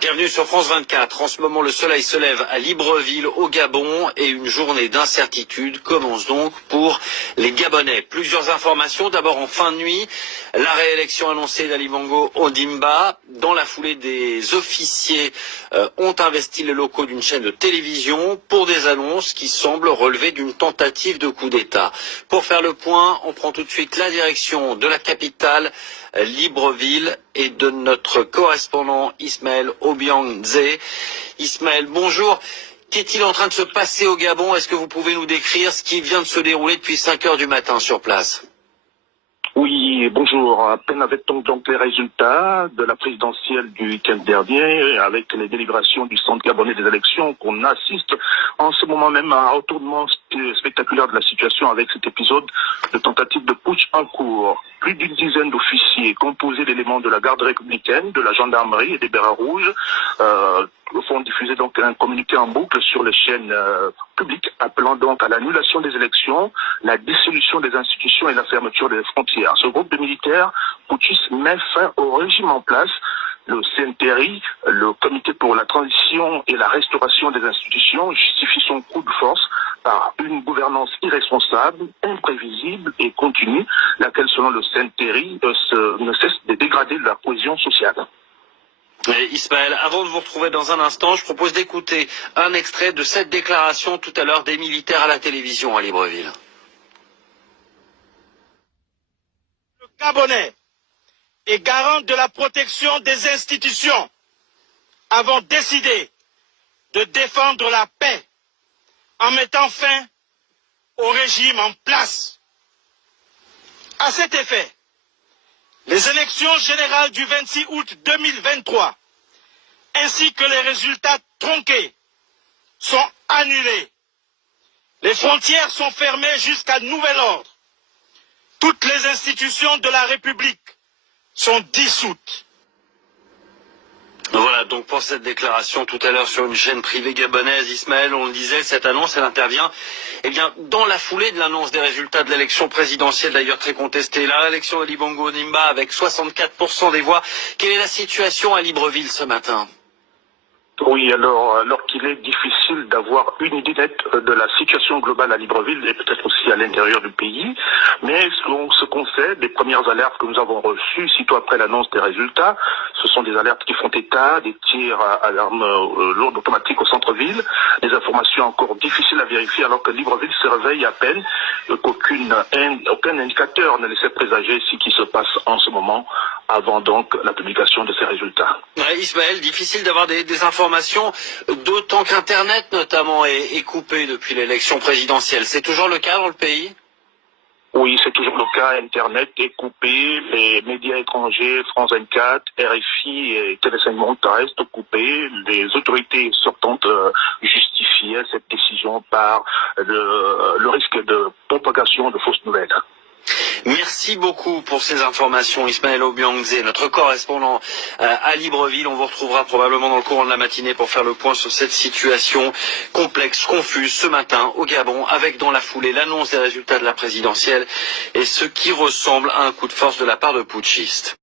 Bienvenue sur France 24. En ce moment, le soleil se lève à Libreville, au Gabon, et une journée d'incertitude commence donc pour les Gabonais. Plusieurs informations. D'abord, en fin de nuit, la réélection annoncée d'Ali Bongo Ondimba. Dans la foulée, des officiers ont investi les locaux d'une chaîne de télévision pour des annonces qui semblent relever d'une tentative de coup d'État. Pour faire le point, on prend tout de suite la direction de la capitale, Libreville, et de notre correspondant Ismaël Obiang-Nzé. Ismaël, bonjour. Qu'est-il en train de se passer au Gabon? Est-ce que vous pouvez nous décrire ce qui vient de se dérouler depuis 5 heures du matin sur place? Oui, bonjour. À peine avec-on donc les résultats de la présidentielle du week-end dernier, avec les délibérations du Centre gabonais des élections, qu'on assiste en ce moment même à un retournement spectaculaire de la situation avec cet épisode de tentative de putsch en cours. Plus d'une dizaine d'officiers composés d'éléments de la garde républicaine, de la gendarmerie et des Bérets rouges font diffuser donc un communiqué en boucle sur les chaînes publiques appelant donc à l'annulation des élections, la dissolution des institutions et la fermeture des frontières. Ce groupe de militaires putschistes met fin au régime en place. Le CNTRI, le Comité pour la transition et la restauration des institutions, justifie son coup de force par une gouvernance irresponsable, imprévisible et continue, laquelle, selon le CNTRI, ne cesse de dégrader la cohésion sociale. Ismaël, avant de vous retrouver dans un instant, je propose d'écouter un extrait de cette déclaration tout à l'heure des militaires à la télévision à Libreville. Le Gabonais est garant de la protection des institutions. Avons décidé de défendre la paix en mettant fin au régime en place. À cet effet, les élections générales du 26 août 2023, ainsi que les résultats tronqués, sont annulés. Les frontières sont fermées jusqu'à nouvel ordre. Toutes les institutions de la République sont dissoutes. Voilà donc pour cette déclaration tout à l'heure sur une chaîne privée gabonaise. Ismaël, on le disait, cette annonce, elle intervient dans la foulée de l'annonce des résultats de l'élection présidentielle, d'ailleurs très contestée. La réélection d'Ali Bongo Ondimba avec 64% des voix. Quelle est la situation à Libreville ce matin? Oui, alors qu'il est difficile d'avoir une idée nette de la situation globale à Libreville et peut-être aussi à l'intérieur du pays, mais selon ce qu'on sait, des premières alertes que nous avons reçues sitôt après l'annonce des résultats, ce sont des alertes qui font état des tirs à l'arme lourde automatique au centre-ville, des informations encore difficiles à vérifier alors que Libreville se réveille à peine, aucun indicateur ne laissait présager ce qui se passe en ce moment avant donc la publication de ces résultats. Ismaël, difficile d'avoir des informations, d'autant qu'Internet notamment est coupé depuis l'élection présidentielle. C'est toujours le cas dans le pays? Oui, c'est toujours le cas. Internet est coupé, les médias étrangers, France 24, RFI et Télé5 Monde restent coupés. Les autorités sortantes justifiaient cette décision par le risque de propagation de fausses nouvelles. Merci beaucoup pour ces informations, Ismaël Obiang-Nzé, notre correspondant à Libreville. On vous retrouvera probablement dans le courant de la matinée pour faire le point sur cette situation complexe, confuse ce matin au Gabon, avec dans la foulée l'annonce des résultats de la présidentielle et ce qui ressemble à un coup de force de la part de putschistes.